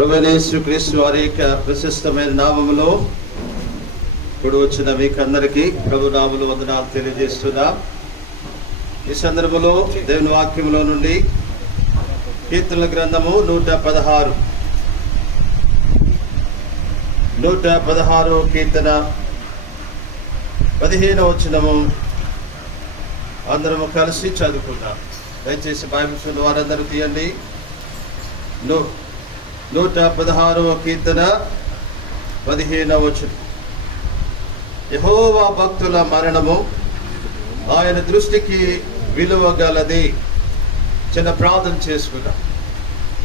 ప్రభువైన యేసుక్రీస్తు వారి యొక్క ప్రశస్తమైన నామములో ఇప్పుడు వచ్చిన మీకందరికీ ప్రభు నామములో వందనాలు తెలియజేస్తున్నా. ఈ సందర్భంలో దేవుని వాక్యములో నుండి కీర్తనల గ్రంథము 116 కీర్తన 15వ వచనము అందరము కలిసి చదువుకుందాం. దయచేసి బైబిల్స్ ఉన్న వారందరూ తీయండి. 116వ కీర్తన 15వ వచనం. యెహోవా భక్తుల మరణము ఆయన దృష్టికి విలువ గలది. చిన్న ప్రార్థన చేసుకుందాం.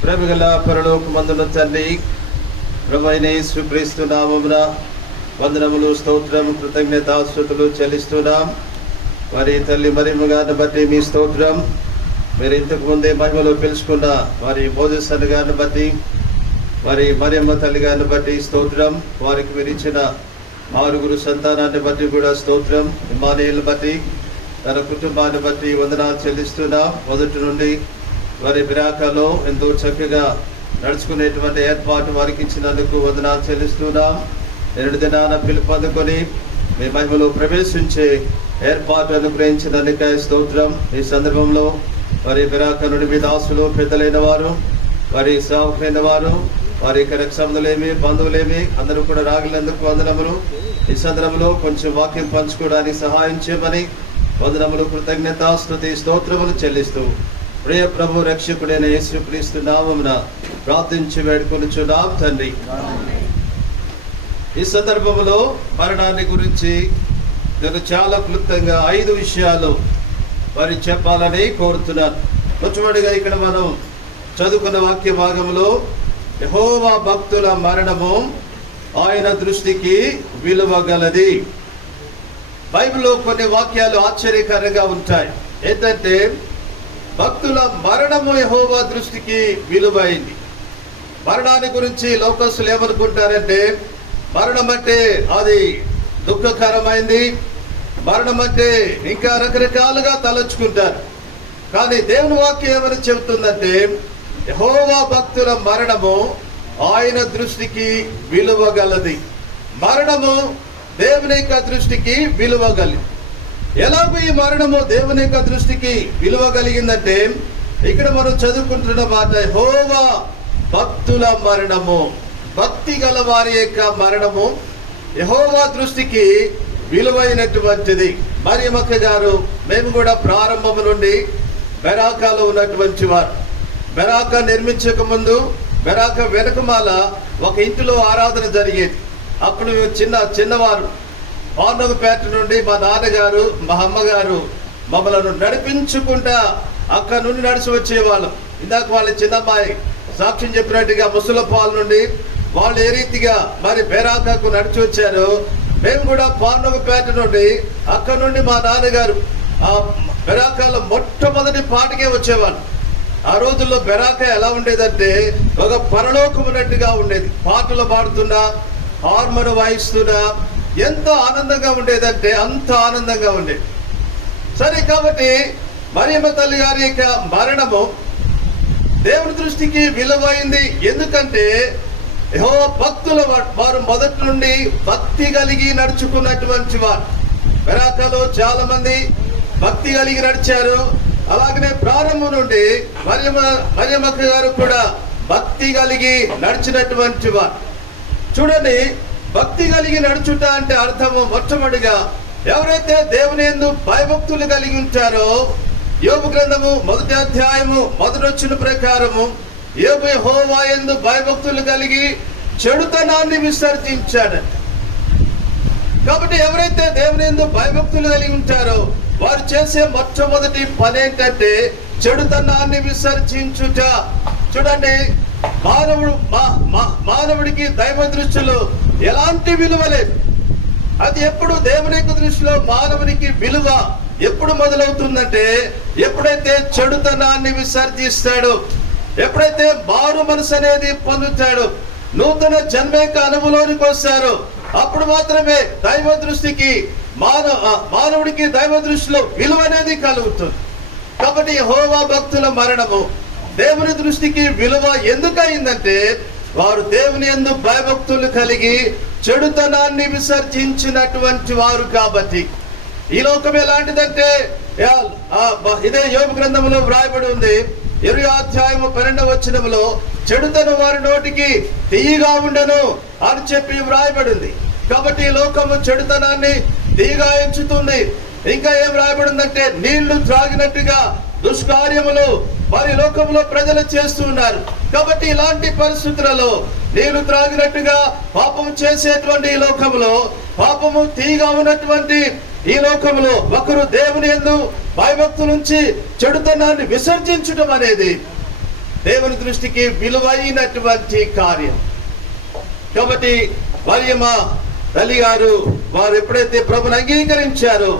ప్రేమగల పరలోకమందున తండ్రి, ప్రభువైన యేసుక్రీస్తు నామమున వందనములు, స్తోత్రం, కృతజ్ఞతాస్తుతులు చెల్లిస్తున్నాం. వారి తల్లి మరియమ్మ గారిని బట్టి మీ స్తోత్రం. మీరు ఇంతకు ముందే మహిమలో పిలుచుకున్న వారి మోజెస్ గారిని బట్టి, వారి మరియమ్మ తల్లి గారిని బట్టి స్తోత్రం. వారికి మీరు ఇచ్చిన 6 సంతానాన్ని బట్టి కూడా స్తోత్రం. ఇమ్మానుయేలుని బట్టి, తన కుటుంబాన్ని బట్టి వందనాలు చెల్లిస్తున్నాం. మొదటి నుండి వారి బిరాకలో ఎంతో చక్కగా నడుచుకునేటువంటి ఏర్పాటు వారికి ఇచ్చినందుకు వందనాలు చెల్లిస్తున్నాం. 2 దినాన పిలుపు అందుకొని మీ మహిమలో ప్రవేశించే ఏర్పాటు అనుగ్రహించినందుకే స్తోత్రం. ఈ సందర్భంలో వారి బిరాక నుండి మీ దాసులు, పెద్దలైన వారు, వారి సేవకులైన వారు, వారి రక్షణలేమి, బంధువులేమి అందరూ కూడా రాగలందుకు వందనములు. ఈ సందర్భంలో కొంచెం వాక్యం పంచుకోవడానికి సహాయం చేయమని వందనములు, కృతజ్ఞత, స్తుతి, స్తోత్రములు చెల్లిస్తూ ప్రియ ప్రభు రక్షకుడైన యేసుక్రీస్తు నామమున ప్రార్థించి వేడుకొనుచున్నాం తండ్రి. ఈ సందర్భంలో మరణాన్ని గురించి నేను చాలా క్లుప్తంగా 5 విషయాలు వారి చెప్పాలని కోరుతున్నాను. మొట్టమొదటిగా ఇక్కడ మనం చదువుకున్న వాక్య భాగంలో యెహోవా భక్తుల మరణము ఆయన దృష్టికి విలువ గలది. బైబిల్లో కొన్ని వాక్యాలు ఆశ్చర్యకరంగా ఉంటాయి. ఏంటంటే భక్తుల మరణము యెహోవా దృష్టికి విలువైంది. మరణాన్ని గురించి లోకస్తులు ఏమనుకుంటారంటే, మరణం అంటే అది దుఃఖకరమైంది, మరణం అంటే ఇంకా రకరకాలుగా తలంచుకుంటారు. కానీ దేవుని వాక్యం ఏమని చెబుతుందంటే, యెహోవా భక్తుల మరణము ఆయన దృష్టికి విలువ గలది. మరణము దేవుని యొక్క దృష్టికి విలువ కలిగింది. ఎలాగో ఈ మరణము దేవుని యొక్క దృష్టికి విలువ కలిగిందంటే, ఇక్కడ మనం చదువుకుంటున్న మాట యెహోవా భక్తుల మరణము, భక్తి గల వారి యొక్క మరణము యెహోవా దృష్టికి విలువైనటువంటిది. మరియమ్మ గారు, మేము కూడా ప్రారంభం నుండి బెరాకాలో ఉన్నటువంటి వారు. బెరాకా నిర్మించక ముందు బెరాకా వెనకమాల ఒక ఇంటిలో ఆరాధన జరిగేది. అప్పుడు చిన్నవారు పాండవపేట నుండి మా నాన్నగారు, మా అమ్మగారు మమ్మల్ని నడిపించుకుంటా అక్కడ నుండి నడిచి వచ్చేవాళ్ళం. ఇందాక వాళ్ళ చిన్నమ్మాయి సాక్ష్యం చెప్పినట్టుగా ముసలపాల నుండి వాళ్ళు ఏ రీతిగా మరి బెరాకాకు నడిచి వచ్చారు, మేము కూడా పాండవపేట నుండి అక్కడ నుండి మా నాన్నగారు ఆ బెరాకాలో మొట్టమొదటి పాటకే వచ్చేవాళ్ళు. ఆ రోజుల్లో బెరాకా ఎలా ఉండేదంటే ఒక పరలోకం ఉన్నట్టుగా ఉండేది. పాటలు పాడుతున్నా, హార్మోన్ వాయిస్తున్నా ఎంత ఆనందంగా ఉండేదంటే అంత ఆనందంగా ఉండేది. సరే, కాబట్టి మరియమ్మ తల్లి గారి యొక్క మరణము దేవుని దృష్టికి విలువైంది. ఎందుకంటే యెహోవా భక్తుల వారు మొదటి నుండి భక్తి కలిగి నడుచుకున్నటువంటి వారు. బెరాకాలో చాలా మంది భక్తి కలిగి నడిచారు. అలాగనే ప్రారంభం నుండి మరియమ్మ గారు కూడా భక్తి కలిగి నడిచినటువంటి వారు. చూడండి, భక్తి కలిగి నడుచుట అంటే అర్థము మొట్టమొదటిగా ఎవరైతే దేవుని యందు భయభక్తులు కలిగి ఉంటారో, యోబు గ్రంథము 1వ అధ్యాయము 1వ వచన ప్రకారము యోబు యెహోవా యందు భయభక్తులు కలిగి చెడుతనాన్ని విసర్జించాడట. కాబట్టి ఎవరైతే దేవుని యందు భయభక్తులు కలిగి ఉంటారో వారు చేసే మొట్టమొదటి పని ఏంటంటే చెడుతనాన్ని విసర్జించుట. చూడండి, మానవుడికి దైవ దృష్టిలో ఎలాంటి విలువ లేదు. అది ఎప్పుడు దేవుని యొక్క దృష్టిలో మానవునికి విలువ ఎప్పుడు మొదలవుతుందంటే ఎప్పుడైతే చెడుతనాన్ని విసర్జిస్తాడో, ఎప్పుడైతే మారు మనసు అనేది పొందుతాడో, నూతన జన్మ యొక్క అనుభవంలోనికి వస్తారో, అప్పుడు మాత్రమే దైవ దృష్టికి మానవుడికి దైవ దృష్టిలో విలువ అనేది కలుగుతుంది. కాబట్టి యెహోవా భక్తుల మరణము దేవుని దృష్టికి విలువ ఎందుకు అయిందంటే వారు దేవుని యందు భయభక్తులు కలిగి చెడుతనాన్ని విసర్జించినటువంటి వారు కాబట్టి. ఈ లోకం ఎలాంటిదంటే ఇదే యోబు గ్రంథంలో వ్రాయబడి ఉంది. 20:12 చెడుతనం వారి నోటికి తీయగా ఉండను అని చెప్పి వ్రాయబడింది. కాబట్టి ఈ లోకము చెడుతనాన్ని తీయగా ఎంచుతుంది. ఇంకా ఏం వ్రాయబడిందంటే నీళ్లు త్రాగినట్టుగా దుష్కార్యములు వారి లోకంలో ప్రజలు చేస్తూ ఉన్నారు. కాబట్టి ఇలాంటి పరిస్థితులలో నీళ్లు త్రాగినట్టుగా పాపము చేసేటువంటి ఈ లోకంలో, పాపము తీయగా ఉన్నటువంటి ఈ లోకంలో ఒకరు దేవుని యందు భయభక్తులుంచి చెడుతనాన్ని విసర్జించడం అనేది దేవుని దృష్టికి విలువైనటువంటి కార్యం. కాబట్టి మరియమ్మ తల్లి గారు వారు ఎప్పుడైతే ప్రభుని అంగీకరించారో,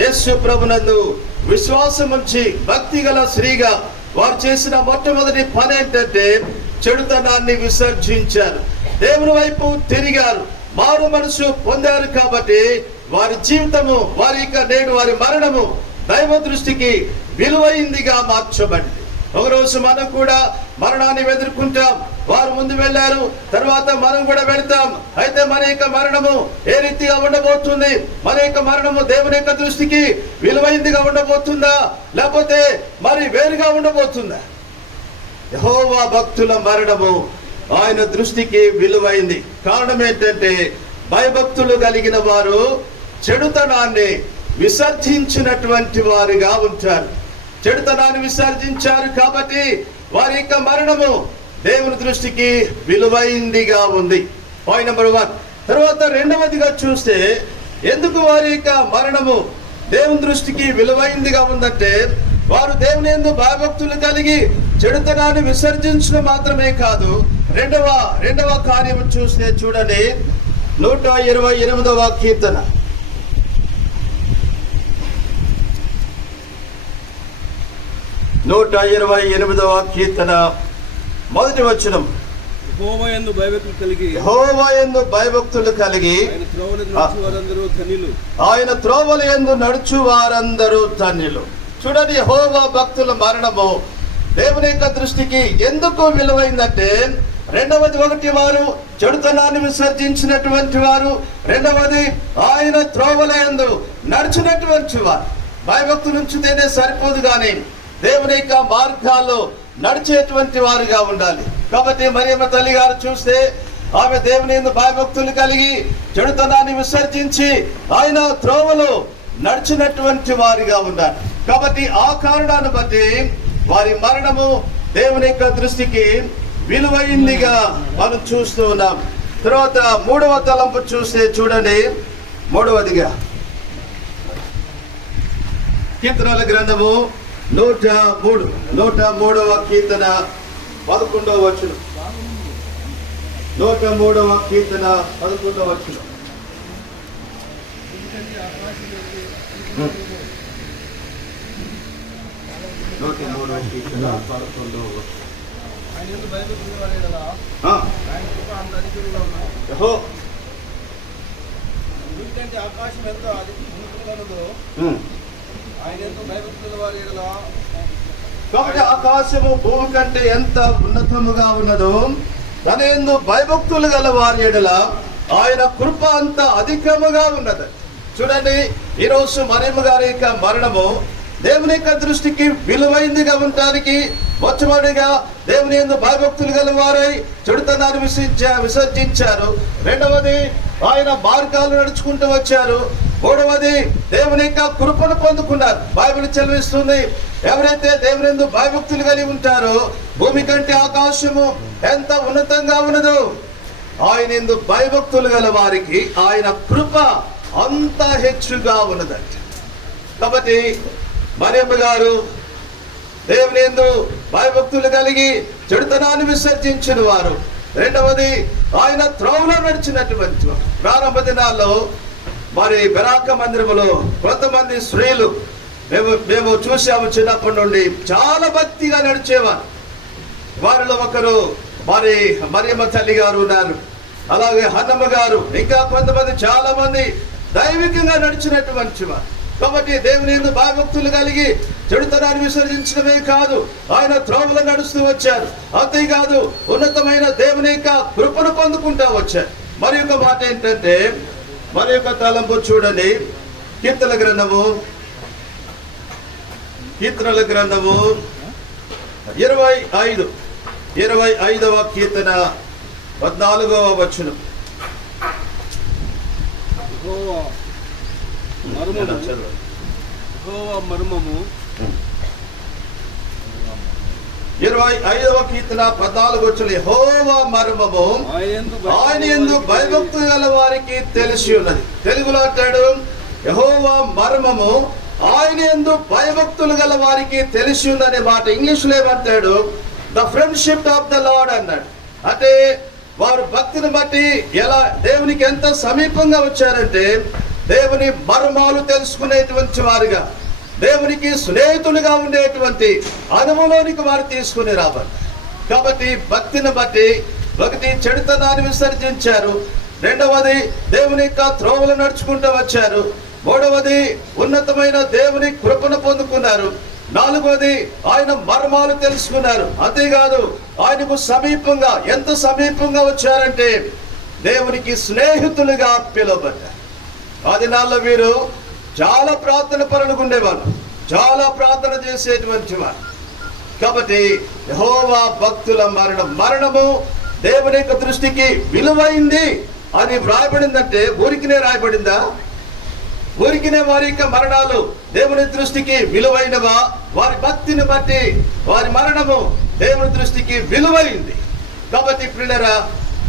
యేసు ప్రభునందు విశ్వాసం ఉంచి భక్తి గల స్త్రీగా వారు చేసిన మొట్టమొదటి పని ఏంటంటే చెడుతనాన్ని విసర్జించారు, దేవుని వైపు తిరిగారు, మారు మనసు పొందారు. కాబట్టి వారి జీవితము, నేడు వారి మరణము దైవ దృష్టికి విలువైందిగా మార్చబడింది. ఒకరోజు మనం కూడా మరణాన్ని ఎదుర్కొంటాం. వారు ముందు వెళ్ళారు, తర్వాత మనం కూడా వెళ్తాం. అయితే మన యొక్క మరణము ఏ రీతిగా ఉండబోతుంది? మన యొక్క మరణము దేవుని యొక్క దృష్టికి విలువైందిగా ఉండబోతుందా, లేకపోతే మరి వేరుగా ఉండబోతుందా? యెహోవా భక్తుల మరణము ఆయన దృష్టికి విలువైంది. కారణం ఏంటంటే భయభక్తులు కలిగిన వారు చెడుతనాన్ని విసర్జించినటువంటి వారుగా ఉంటారు. చెడుతనాన్ని విసర్జించారు కాబట్టి వారి యొక్క మరణము దేవుని దృష్టికి విలువైందిగా ఉంది. Point number 1. తర్వాత రెండవదిగా చూస్తే ఎందుకు వారి యొక్క మరణము దేవుని దృష్టికి విలువైందిగా ఉందంటే, వారు దేవుని యందు భయభక్తులు కలిగి చెడుతనాన్ని విసర్జించడం మాత్రమే కాదు. రెండవ కార్యము చూస్తే చూడండి, 128వ కీర్తన 128వ కీర్తన మొదటి వచనం, యెహోవా యందు భయభక్తులు కలిగి ఆయన త్రోవల యందు నడుచు వారందరూ ధన్యులు. చూడండి, యెహోవా భక్తుల మరణము దేవుని యొక్క దృష్టికి ఎందుకు విలువైందంటే, రెండవది వారు చెడుతనాన్ని విసర్జించినటువంటి వారు, రెండవది ఆయన త్రోవల యందు నడిచినటువంటి వారు. భయభక్తులు ఉంచితేనే సరిపోదు, కానీ దేవుని యొక్క మార్గాల్లో నడిచేటువంటి వారుగా ఉండాలి. కాబట్టి మరియమ్మ తల్లి గారు చూస్తే ఆమె దేవుని యందు భయభక్తులు కలిగి చెడుతనాన్ని విసర్జించి ఆయన త్రోవలో నడిచినటువంటి వారిగా ఉన్నారు. కాబట్టి ఆ కారణాన్ని బట్టి వారి మరణము దేవుని యొక్క దృష్టికి విలువైందిగా మనం చూస్తూ ఉన్నాం. తర్వాత 3వ తలంపు చూస్తే చూడండి, 3వదిగా కీర్తనల గ్రంథము 103వ కీర్తన 11వ వచనం. 103వ కీర్తన 11వ వచనం. ఆకాశం ఎంతో కాబట్టి ఆకాశము భూమి కంటే ఎంత ఉన్నతముగా ఉన్నదో, తన యందు భయభక్తులు గల వారి ఎడల ఆయన కృప అంత అధికముగా ఉన్నది. చూడండి, ఈరోజు మరియమ్మ గారి యొక్క మరణము దేవుని యొక్క దృష్టికి విలువైందిగా ఉండటానికి మొట్టమొదటిగా దేవుని యందు భయభక్తులు గల వారై చెడుతనాన్ని విసర్జించారు. రెండవది ఆయన మార్గాలు నడుచుకుంటూ వచ్చారు. మూడవది దేవుని యొక్క కృపను పొందుకున్నారు. బైబిల్ చెల్లిస్తుంది, ఎవరైతే దేవుని యందు భయభక్తులు కలిగి ఉంటారో భూమి కంటే ఆకాశము ఎంత ఉన్నతంగా ఉన్నదో, ఆయన యందు భయభక్తులు గల వారికి ఆయన కృప అంత హెచ్చుగా ఉన్నదంట. కాబట్టి మరియమ్మ గారు దేవుని యందు భయభక్తులు కలిగి చెడుతనాన్ని విసర్జించిన వారు. రెండవది ఆయన త్రోవలో నడిచినటువంటి వారు. ప్రారంభ దినాల్లో మరి బెరాక మందిరములో కొంతమంది స్త్రీలు మేము చూసాము, చిన్నప్పటి నుండి చాలా భక్తిగా నడిచేవారు. వారిలో ఒకరు మరి మరియమ్మ తల్లి గారు ఉన్నారు, అలాగే హన్నమ్మ గారు, ఇంకా కొంతమంది చాలా మంది దైవికంగా నడిచినటువంటి వారు. కాబట్టి దేవుని యందు భయభక్తులు కలిగి చెడుతనాన్ని విసర్జించడమే కాదు, ఆయన త్రోవలో నడుస్తూ వచ్చారు. అంతేకాదు ఉన్నతమైన దేవుని యొక్క కృపను పొందుకుంటూ వచ్చారు. మరి ఒక మాట ఏంటంటే, మరి యొక్క తలంపు చూడండి, కీర్తనల గ్రంథము 25వ కీర్తన 14వ వచనం. యెహోవా మర్మము 25వ కీర్తన 14వ వచనం. యెహోవా మర్మము ఆయన యందు భయభక్తులు గల వారికి తెలిసి ఉన్నది. తెలుగులో అంటాడు, యెహోవా మర్మము ఆయన యందు భయభక్తులు గల వారికి తెలిసి ఉందనే మాట. ఇంగ్లీష్ లో ఏమంటాడు, the friendship of the lord అన్నాడు. అంటే వారు భక్తిని బట్టి ఎలా దేవునికి ఎంత సమీపంగా వచ్చారంటే, దేవుని మర్మాలు తెలుసుకునేటువంటి వారుగా, దేవునికి స్నేహితులుగా ఉండేటువంటి అనుభవంలోనికి వారు తీసుకుని రావాలి. కాబట్టి భక్తిని బట్టి ఒకటి చెడుతనాన్ని విసర్జించారు, రెండవది దేవుని యొక్క త్రోవలు నడుచుకుంటూ వచ్చారు, మూడవది ఉన్నతమైన దేవుని కృపను పొందుకున్నారు, నాలుగవది ఆయన మర్మాలు తెలుసుకున్నారు. అంతేకాదు ఆయనకు సమీపంగా, ఎంత సమీపంగా వచ్చారంటే దేవునికి స్నేహితులుగా పిలువబడ్డారు. ఆ దినాల్లో వీరు చాలా ప్రార్థన పరులుగా ఉండేవారు, చాలా ప్రార్థన చేసేటువంటి వారు. కాబట్టి యెహోవా భక్తుల మరణము దేవుని యొక్క దృష్టికి విలువైంది అని వ్రాయబడిందంటే ఊరికినే రాయబడిందా? ఊరికినే వారి యొక్క మరణాలు దేవుని దృష్టికి విలువైనవా? వారి భక్తిని బట్టి వారి మరణము దేవుని దృష్టికి విలువైంది. కాబట్టి ప్రియులారా,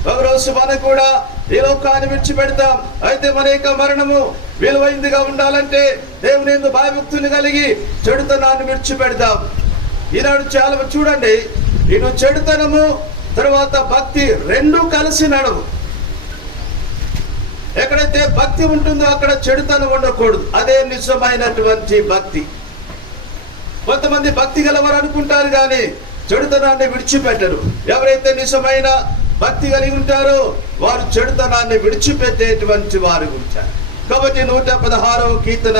ఒకరోజు మనం కూడా ఈ లోకాన్ని విడిచిపెడతాం. అయితే మన యొక్క మరణము విలువైందిగా ఉండాలంటే దేవుని యందు భయభక్తులు కలిగి చెడుతనాన్ని విడిచిపెడతాం. ఈనాడు చాలా చూడండి, ఇటు చెడుతనము తర్వాత భక్తి రెండూ కలిసి నడవు. ఎక్కడైతే భక్తి ఉంటుందో అక్కడ చెడుతనం ఉండకూడదు. అదే నిజమైనటువంటి భక్తి. కొంతమంది భక్తి గలవారు అనుకుంటారు కానీ చెడుతనాన్ని విడిచిపెట్టరు. ఎవరైతే నిజమైన భక్తి కలిగి ఉంటారో వారు చెడుతనాన్ని విడిచిపెట్టేటువంటి వారు ఉంటారు. కాబట్టి 116వ కీర్తన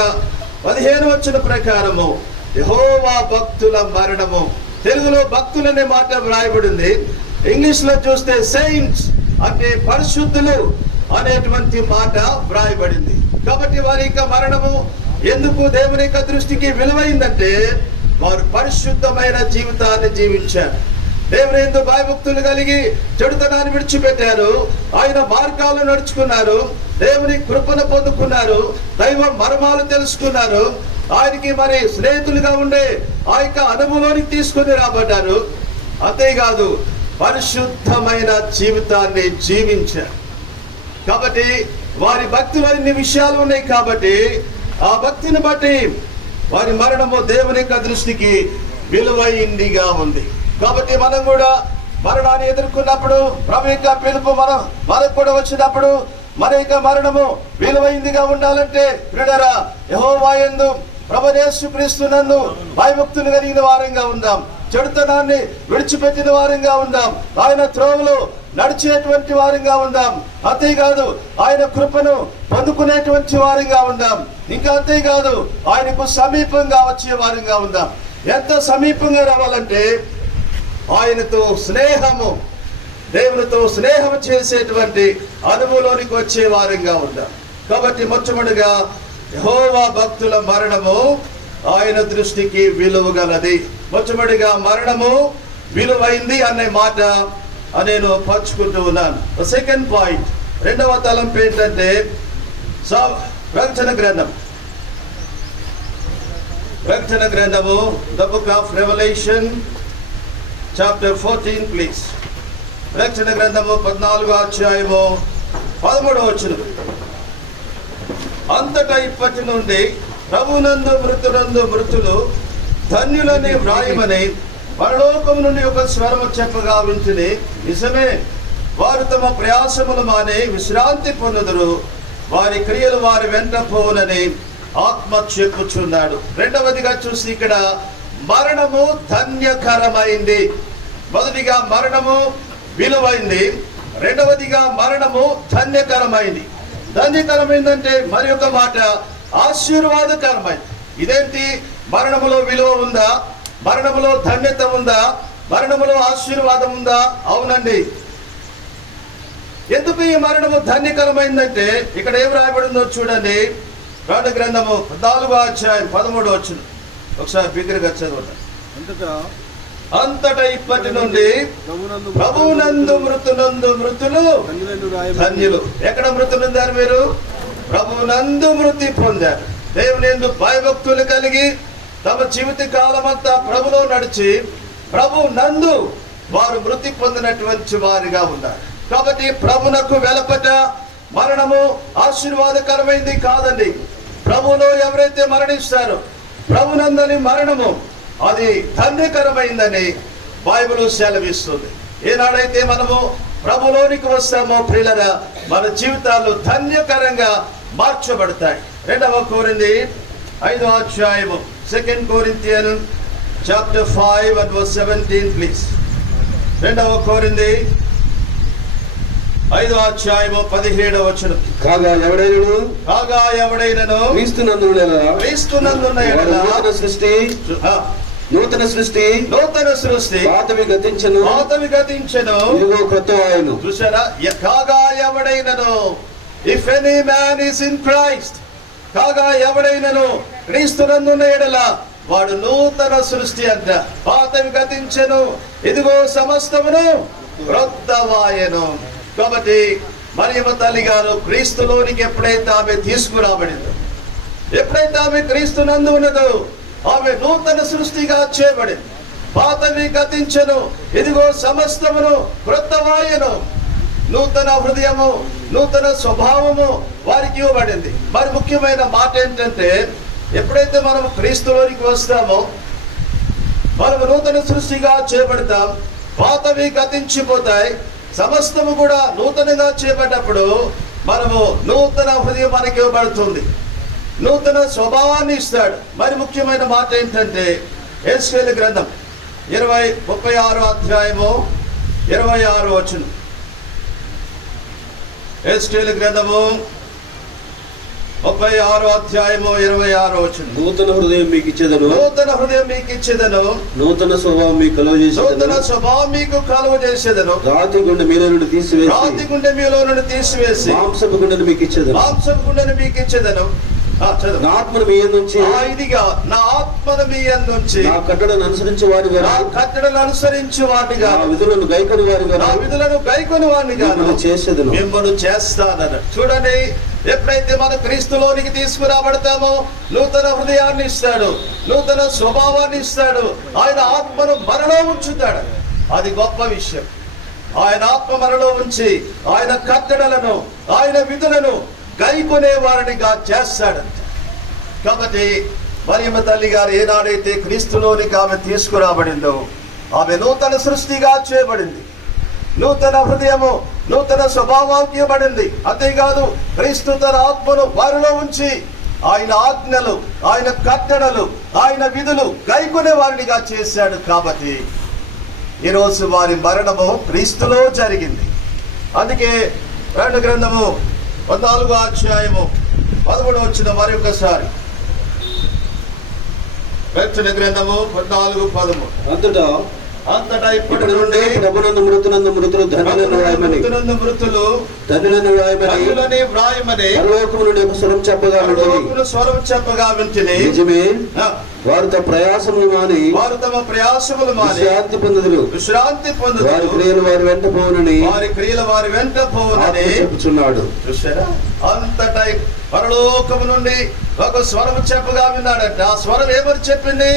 15వ వచనం ప్రకారము యెహోవా భక్తుల మరణము, తెలుగులో భక్తులనే మాట వ్రాయబడింది. ఇంగ్లీష్ లో చూస్తే సెయింట్స్ అంటే పరిశుద్ధులు అనేటువంటి మాట వ్రాయబడింది. కాబట్టి వారి యొక్క మరణము ఎందుకు దేవుని యొక్క దృష్టికి విలువైందంటే వారు పరిశుద్ధమైన జీవితాన్ని జీవించారు, దేవుని యందు భయభక్తులు కలిగి చెడుతనాన్ని విడిచిపెట్టారు, ఆయన మార్గాలు నడుచుకున్నారు, దేవుని కృపను పొందుకున్నారు, దైవ మర్మాలు తెలుసుకున్నారు, ఆయనకి మరి స్నేహితులుగా ఉండే ఆ యొక్క అనుభవానికి తీసుకుని రాబడ్డారు. అంతేకాదు పరిశుద్ధమైన జీవితాన్ని జీవించారు. కాబట్టి వారి భక్తిలో ఇన్ని విషయాలు ఉన్నాయి. కాబట్టి ఆ భక్తిని బట్టి వారి మరణము దేవుని యొక్క దృష్టికి విలువైందిగా ఉంది. కాబట్టి మనం కూడా మరణాన్ని ఎదుర్కొన్నప్పుడు, ప్రభు యొక్క పిలుపు మనకు కూడా వచ్చినప్పుడు మన యొక్క మరణము విలువైందిగా ఉండాలంటే ప్రియులారా, యెహోవా యందు ప్రభు యేసుక్రీస్తునందు భయభక్తులు కలిగిన వారంగా ఉందాం, చెడుతనాన్ని విడిచిపెట్టిన వారంగా ఉందాం, ఆయన త్రోవలో నడిచేటువంటి వారంగా ఉందాం. అంతేకాదు ఆయన కృపను పొందుకునేటువంటి వారంగా ఉందాం. ఇంకా అంతేకాదు ఆయనకు సమీపంగా వచ్చే వారంగా ఉందాం. ఎంత సమీపంగా రావాలంటే ఆయనతో స్నేహము, దేవునితో స్నేహం చేసేటువంటి అనుభవంలోనికి వచ్చే వారంగా ఉందాం. కాబట్టి మొట్టమొదటిగా యెహోవా భక్తుల మరణము ఆయన దృష్టికి విలువగలది. మొట్టమొదటిగా మరణము విలువైంది అనే మాట నేను పంచుకుంటూ ఉన్నాను. సెకండ్ పాయింట్, రెండవ తలంపు ఏంటంటే ప్రకటన గ్రంథము the book of Revelation chapter 14 please. ప్రకటన గ్రంథము 14వ అధ్యాయము 13వ వచనం. అంతటా ఇప్పటి నుండి ప్రభునందు మృతులు ధన్యులని వ్రాయమని పరలోకము నుండి ఒక స్వరము చెప్పగా వింటిని. నిజమే, వారు తమ ప్రయాసములు మాని విశ్రాంతి పొందుదురు, వారి క్రియలు వారి వెంట పోవునని ఆత్మ చెప్పుచున్నాడు. రెండవదిగా చూసి ఇక్కడ మరణము ధన్యకరమైంది. మొదటిగా మరణము విలువైంది, రెండవదిగా మరణము ధన్యకరమైంది. ధన్యకరమైందంటే మరి ఒక మాట ఆశీర్వాదకరమైంది. ఇదేంటి? మరణములో విలువ ఉందా? మరణములో ధన్యత ఉందా? మరణములో ఆశీర్వాదం ఉందా? అవునండి. ఎందుకు ఈ మరణము ధన్యకరమైందంటే ఇక్కడ ఏం రాయబడిందో చూడండి. ప్రకటన గ్రంథము 4వ అధ్యాయం 13వ వచనం ఒకసారి బిగ్గరగా చదవండి. అంతటా ఇప్పటి నుండి ప్రభువునందు మృతులు ధన్యులు. ఎక్కడ మృతి పొందారు మీరు? ప్రభువునందు మృతి పొందారు. దేవుని యందు భయభక్తులు కలిగి తమ జీవిత కాలమంతా ప్రభులో నడిచి ప్రభువునందు వారు మృతి పొందినటువంటి వారిగా ఉన్నారు. కాబట్టి ప్రభునకు వెలపట మరణము ఆశీర్వాదకరమైంది కాదండి. ప్రభువులో ఎవరైతే మరణిస్తారో ప్రభునందని మరణము అది ధన్యకరమైందని బైబిల్ సెలవిస్తుంది. ఏనాడైతే మనము ప్రభులోనికి వస్తామో ప్రియులరా, మన జీవితాలు ధన్యకరంగా మార్చబడతాయి. 2వ కొరింథీ 5వ అధ్యాయము 2 Corinthians chapter 5 and verse 17 please. 2వ కొరింథీ 5వ అధ్యాయము 17వ వచనం. కాగా ఎవడైనను క్రీస్తునందున్న ఎడల నూతన సృష్టి పాతవి గతించెను ఇదిగో క్రొత్తవాయెను. చూసారా? కాగా ఎవడైనను, if any man is in Christ, కాగా ఎవడైనను క్రీస్తునందున్న ఎడల వాడు నూతన సృష్టి అంట. పాతవి గతించెను ఇదిగో సమస్తమును క్రొత్తవాయెను. కాబట్టి మరియమ్మ తల్లి గారు క్రీస్తులోనికి ఎప్పుడైతే ఆమె తీసుకురాబడిందో, ఎప్పుడైతే ఆమె క్రీస్తునందు ఉన్నదో ఆమె నూతన సృష్టిగా చేయబడింది. పాతవి గతించెను ఇదిగో సమస్తమును క్రొత్తవాయెను. నూతన హృదయము, నూతన స్వభావము వారికి ఇవ్వబడింది. మరి ముఖ్యమైన మాట ఏంటంటే, ఎప్పుడైతే మనం క్రీస్తులోనికి వస్తామో మనము నూతన సృష్టిగా చేయబడతాం. పాతవి గతించిపోతాయి, సమస్తము కూడా నూతనంగా చేయబడ్డప్పుడు మనము నూతన హృదయం మనకి ఇవ్వబడుతుంది, నూతన స్వభావాన్ని ఇస్తాడు. మరి ముఖ్యమైన మాట ఏంటంటే, ఎస్కేలు గ్రంథం 36వ అధ్యాయము 26వ వచనం. ఎస్కేలు గ్రంథము 36వ అధ్యాయము 26వ వచనం. నూతన హృదయం మీకు ఇచ్చేదను, నూతన స్వభావం మీకు కలుగజేసేదను, రాతి గుండె మీలో నుండి తీసివేసి మాంసపు గుండెను మీకు ఇచ్చేదను. నా ఆత్మను మీ యందుంచి నా ఆత్మను మీ యందుంచి నా కట్టడలను అనుసరించి వాటిగా నా విధులను గైకొని వారిగా చేసేదను మిమ్మల్ని చేస్తానని. చూడండి, ఎప్పుడైతే మన క్రీస్తులోనికి తీసుకురాబడతామో నూతన హృదయాన్ని ఇస్తాడు, నూతన స్వభావాన్ని ఇస్తాడు. ఆయన ఆత్మను మనలో ఉంచుతాడు. అది గొప్ప విషయం. ఆయన ఆత్మ మనలో ఉంచి ఆయన కట్టడలను, ఆయన విధులను గైకొనే వారినిగా చేస్తాడంట. కాబట్టి మరియమ్మ తల్లి గారు ఏనాడైతే క్రీస్తులోనికి ఆమె తీసుకురాబడిందో ఆమె నూతన సృష్టిగా చేయబడింది. నూతన హృదయము, నూతన స్వభావానికి ఇవ్వబడింది. అంతేకాదు క్రీస్తు తన ఆత్మను వారిలో ఉంచి ఆయన ఆజ్ఞలు, ఆయన కట్టడలు, ఆయన విధులు గైకొనే వారినిగా చేశాడు. కాబట్టి ఈరోజు వారి మరణము క్రీస్తులో జరిగింది. అందుకే ప్రకటన గ్రంథము 14వ అధ్యాయము 13వ వచనం మరి ఒకసారి. ప్రకటన గ్రంథము 14:13. అంతటా ఇప్పటి నుండి ప్రభునందు మృతులు ధన్యులను వ్రాయమని పరలోకము నుండి ఒక స్వరం చెప్పగా వింటిని. నిజమే, వారు తమ ప్రయాసములు మాని విశ్రాంతి పొందుదురు. వారి క్రియలు వారి వెంట పోవునని చెప్పుచున్నాడు. అంతటా పరలోకము నుండి ఒక స్వరం చెప్పగా విన్నాడంట. ఆ స్వరం ఏమని చెప్పింది?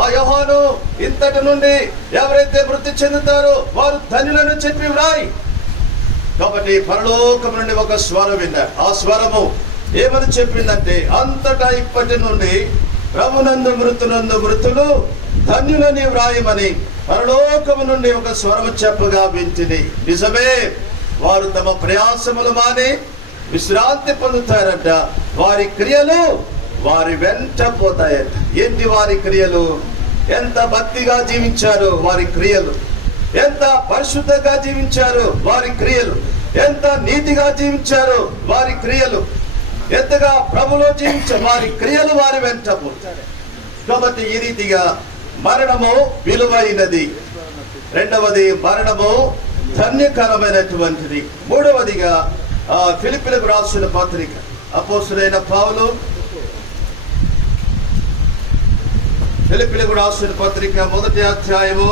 ఆ యోహాను ఇంతటి నుండి ఎవరైతే మృతి చెందుతారో వారు ధన్యులను చెప్పి వ్రాయి. కాబట్టి పరలోకం నుండి ఒక స్వరం విన్నాడు. ఆ స్వరము ఏమని చెప్పిందంటే, అంతటా ఇప్పటి నుండి ప్రభునందు మృతులు ధన్యులని వ్రాయమని పరలోకము నుండి ఒక స్వరము చెప్పగా వింటిని. నిజమే, వారు తమ ప్రయాసములు మాని విశ్రాంతి పొందుతారంట. వారి క్రియలు వారి వెంట పోతాయంట. ఏంటి వారి క్రియలు? ఎంత భక్తిగా జీవించారు వారి క్రియలు, ఎంత పరిశుద్ధంగా జీవించారు వారి క్రియలు, ఎంత నీతిగా జీవించారు వారి క్రియలు. ఎంతగా ప్రభులో జీవించ వారి క్రియలు వారి వెంట పోతాయి. కాబట్టి ఈ రీతిగా మరణము విలువైనది. రెండవది మరణము ధన్యకరమైనటువంటిది. మూడవదిగా ఫిలిప్పీలకు రాసిన పత్రిక అపోస్తలుడైన పౌలు ఫిలిప్పీలకు రాసిన పత్రిక మొదటి అధ్యాయము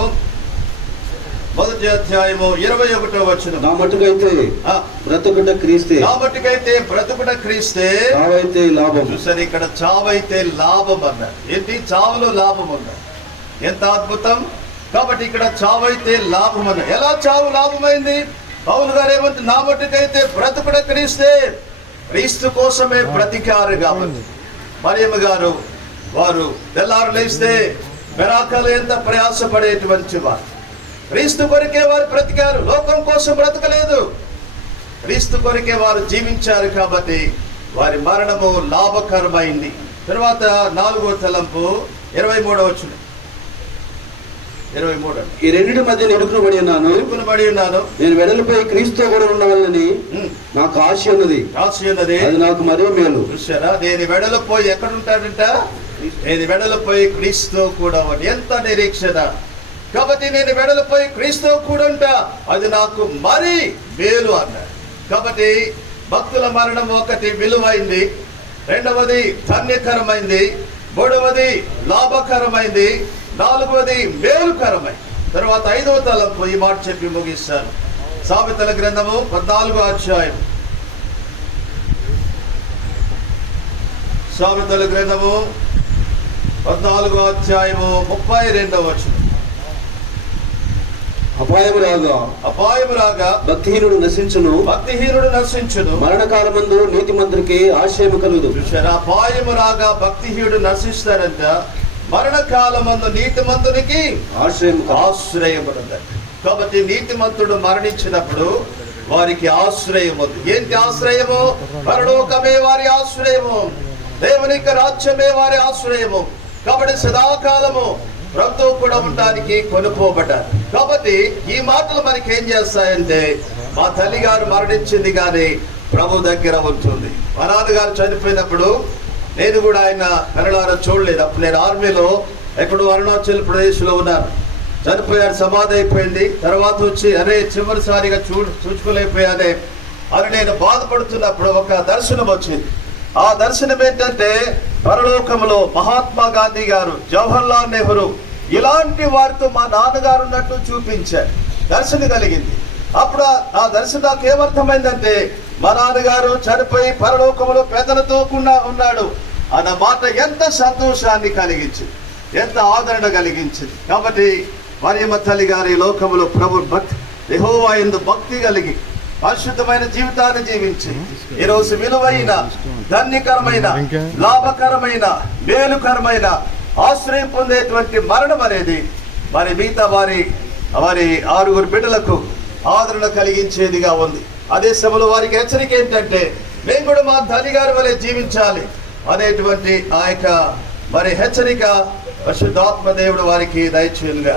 21వ వచనం. నా మట్టుకైతే బ్రతుకుట క్రీస్తే, నా మట్టుకైతే బ్రతుకుట క్రీస్తే, చావైతే లాభం. చూసారు, ఇక్కడ చావైతే లాభం అన్నారు. ఏంటి? చావులో లాభం అన్నారు. ఎంత అద్భుతం! కాబట్టి ఇక్కడ చావైతే లాభం అన్నారు. ఎలా చావు లాభమైంది? పౌలు గారు ఏమంటే, నా మట్టుకైతే బ్రతుకుట క్రీస్తే, క్రీస్తు కోసమే బ్రతికారు. కాబట్టి మరియమ్మ గారు వారు తెల్లారు లేస్తే మెరాకలు ఎంత ప్రయాసపడేటువంటి వారు. క్రీస్తు కొరికే వారు బ్రతికారు, లోకం కోసం బ్రతకలేదు. క్రీస్తు కొరికే వారు జీవించారు. కాబట్టి వారి మరణము లాభకరమైంది. తర్వాత 4వ తలంపు 23వ వచనం. 23. ఈ రెండింటి మధ్య నిలుపునబడి ఉన్నాను. నేను వెడలిపోయి క్రీస్తు కూడా ఉండవాలని నాకు ఆశ ఉన్నది. అది నాకు మరో మేలు. చూసారా, నేను వెడలిపోయి ఎక్కడ ఉంటాడంట? నేను వెడలిపోయి క్రీస్తు కూడా. ఎంత నిరీక్షణ! కాబట్టి నేను వెడలిపోయి క్రీస్తు కూడా ఉంటా, అది నాకు మరీ మేలు అన్నాడు. కాబట్టి భక్తుల మరణం ఒకటి విలువైంది, రెండవది ధన్యకరమైంది, మూడవది లాభకరమైంది, నాలుగవది మేలుకరమైంది. తర్వాత 5వ తలంపు ఈ మాట చెప్పి ముగిస్తాను. సామెతల గ్రంథము 14వ అధ్యాయం. సామెతల గ్రంథము 14వ అధ్యాయము 32వ వచనం. అపాయము రాగా భక్తిహీనుడు నశించును, మరణకాలమందు నీతిమంతునికి ఆశ్రయము కలుగుదు. చూసారా, అపాయము రాగా భక్తిహీనుడు నశిస్తాడంట, మరణకాలమందు నీతిమంతునికి ఆశ్రయము. కాబట్టి నీతిమంతుడు మరణించినప్పుడు వారికి ఆశ్రయం ఉంది. ఏంటి ఆశ్రయము? పరలోకమే వారి ఆశ్రయము, దేవుని రాజ్యమే వారి ఆశ్రయము. కాబట్టి సదాకాలము ప్రభుత్వం కూడా ఉండడానికి కొనుక్కోబడ్డారు. కాబట్టి ఈ మాటలు మనకి ఏం చేస్తాయంటే, మా తల్లి గారు మరణించింది కానీ ప్రభు దగ్గర ఉంటుంది. మా నాన్నగారు చనిపోయినప్పుడు నేను కూడా ఆయన కన్నడారా చూడలేదు. అప్పుడు నేను ఆర్మీలో ఎక్కడో అరుణాచల్ ప్రదేశ్లో ఉన్నాను. చనిపోయాడు, సమాధి అయిపోయింది. తర్వాత వచ్చి అరే చివరిసారిగా చూసుకోలేకపోయానే అని నేను బాధపడుతున్నప్పుడు ఒక దర్శనం వచ్చింది. ఆ దర్శనం ఏంటంటే, పరలోకంలో మహాత్మా గాంధీ గారు, జవహర్లాల్ నెహ్రూ ఇలాంటి వారితో మా నాన్నగారు ఉన్నట్టు చూపించారు. దర్శనం కలిగింది. అప్పుడు ఆ దర్శనం నాకు ఏమర్థమైందంటే, మా నాన్నగారు చనిపోయి పరలోకంలో పెద్దలతో ఉన్నాడు అన్న మాట ఎంత సంతోషాన్ని కలిగించింది, ఎంత ఆదరణ కలిగించింది. కాబట్టి మరియమ్మ తల్లి గారి లోకంలో ప్రభు యెహోవా యందు భక్తి కలిగి పరిశుద్ధమైన జీవితాన్ని జీవించి ఈరోజు విలువైన, ధన్యకరమైన, లాభకరమైన, మేలుకరమైన, ఆశ్రయం పొందేటువంటి మరణం అనేది మరి మిగతా వారి 6 బిడ్డలకు ఆదరణ కలిగించేదిగా ఉంది. అదే సమయంలో వారికి హెచ్చరిక ఏంటంటే, మేము కూడా మా తల్లి గారి వలె జీవించాలి అనేటువంటి ఆ యొక్క మరి హెచ్చరిక పరిశుద్ధాత్మ దేవుడు వారికి దయచేయునుగా.